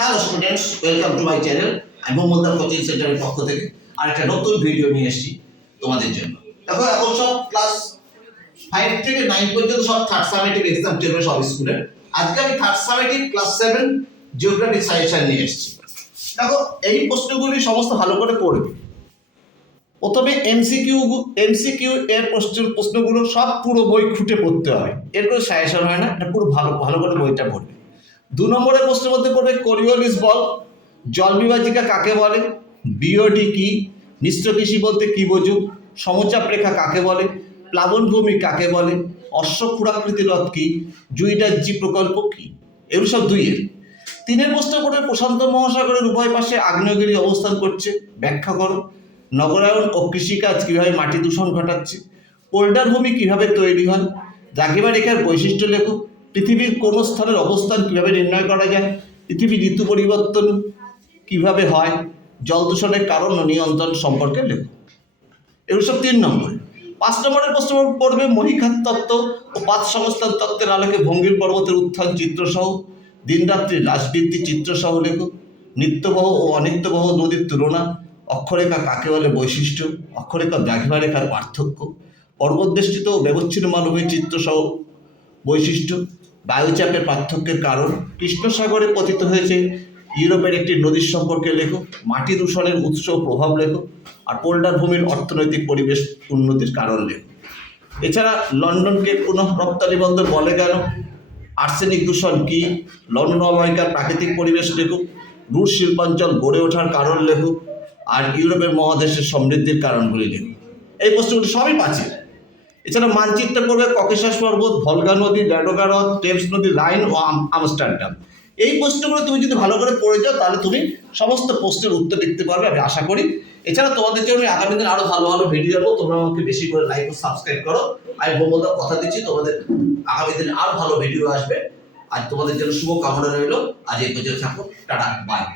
Hello students, welcome to my channel. আমি Mohammad coaching সেন্টারের পক্ষ থেকে আরেকটা নতুন ভিডিও নিয়ে এসেছি তোমাদের জন্য। দেখো, এখন সব ক্লাস 5 থেকে 9 পর্যন্ত সব থার্ড সামেটিভ এক্সাম চলবে সব স্কুলে। আজকে আমি third summative class 7 geography suggestion নিয়ে এসেছি। দেখো, এই প্রশ্নগুলি সমস্ত ভালো করে পড়বে। প্রথমে এমসিকিউ এর প্রশ্নগুলো সব পুরো বই খুঁটে পড়তে হয়, এর কোনো সাজেশন হয় না, এটা পুরো ভালো করে বইটা পড়বে। 2 নম্বরের প্রশ্নের মধ্যে পড়বে কোরিওলিস বল, জল বিভাজিকা কাকে বলে, বিওডি কি, মিশ্র কৃষি বলতে কি বোঝো, সমচাপ রেখা কাকে বলে, প্লাবনভূমি কাকে বলে, অশ্বক্ষুরাকৃতি হ্রদ কি, জুইডাজ্জি প্রকল্প কি। এগুলো সব 2 এর। 3 প্রশ্ন পড়বে প্রশান্ত মহাসাগরের উভয় পাশে আগ্নেয়গিরি অবস্থান করছে, ব্যাখ্যা করো। নগরায়ন ও কৃষিকাজ কিভাবে মাটি দূষণ ঘটাচ্ছে, পোল্ডার ভূমি কিভাবে তৈরি হয়, দ্রাঘিমা রেখার বৈশিষ্ট্য লেখো। পৃথিবীর কোন স্থানের অবস্থান কিভাবে নির্ণয় করা যায়, পৃথিবীর ঋতু পরিবর্তন কিভাবে হয়, জল দূষণের কারণ ও নিয়ন্ত্রণ সম্পর্কে লেখো। এগুলো সব 3 নম্বরে। 5 নম্বরের প্রশ্ন পড়বে মহীখাত তত্ত্ব ও পাত সংস্থান তত্ত্বের আলোকে ভঙ্গির পর্বতের উত্থান চিত্রসহ, দিনরাত্রির হ্রাসবৃদ্ধি চিত্রসহ লেখো। নিত্যবহ ও অনিত্যবহ নদীর তুলনা, অক্ষরেখা কাকে বলে বৈশিষ্ট্য, অক্ষরেখা দ্রাঘিমা রেখার পার্থক্য, পর্বতবেষ্টিত ও ব্যবচ্ছিন্ন মালভূমির চিত্রসহ বৈশিষ্ট্য, বায়ুচাপের পার্থক্যের কারণ, কৃষ্ণ সাগরে পতিত হয়েছে ইউরোপের একটি নদীর সম্পর্কে লেখো। মাটি দূষণের উৎস ও প্রভাব লেখো। আর পোল্ডার ভূমির অর্থনৈতিক পরিবেশ উন্নতির কারণ লেখো। এছাড়া লন্ডনকে পুনঃ রপ্তানি বন্দর বলে কেন, আর্সেনিক দূষণ কি, লন্ডন অববাহিকার প্রাকৃতিক পরিবেশ লেখো। রুশ শিল্পাঞ্চল গড়ে ওঠার কারণ লেখো। আর ইউরোপের মহাদেশের সমৃদ্ধির কারণগুলি লেখো। এই প্রশ্নগুলি সবই 5 এর। এছাড়া মানচিত্র করবে ককেশাস পর্বত, ভলগা নদী, ল্যাডোগা হ্রদ, টেমস নদী, রাইন ও আমস্টারডাম। এই প্রশ্নগুলো তুমি যদি ভালো করে পড়ে যাও তাহলে তুমি সমস্ত প্রশ্নের উত্তর লিখতে পারবে, আমি আশা করি। এছাড়া তোমাদের জন্য আগামী দিন আরো ভালো ভালো ভিডিও দেবো, তোমরা আমাকে বেশি করে লাইক ও সাবস্ক্রাইব করো। আমি বোমদার কথা দিচ্ছি, তোমাদের আগামী দিন আরো ভালো ভিডিও আসবে। আর তোমাদের জন্য শুভ কামনা রইল। আজ এই পর্যন্ত থাকো, টাটা, বাই।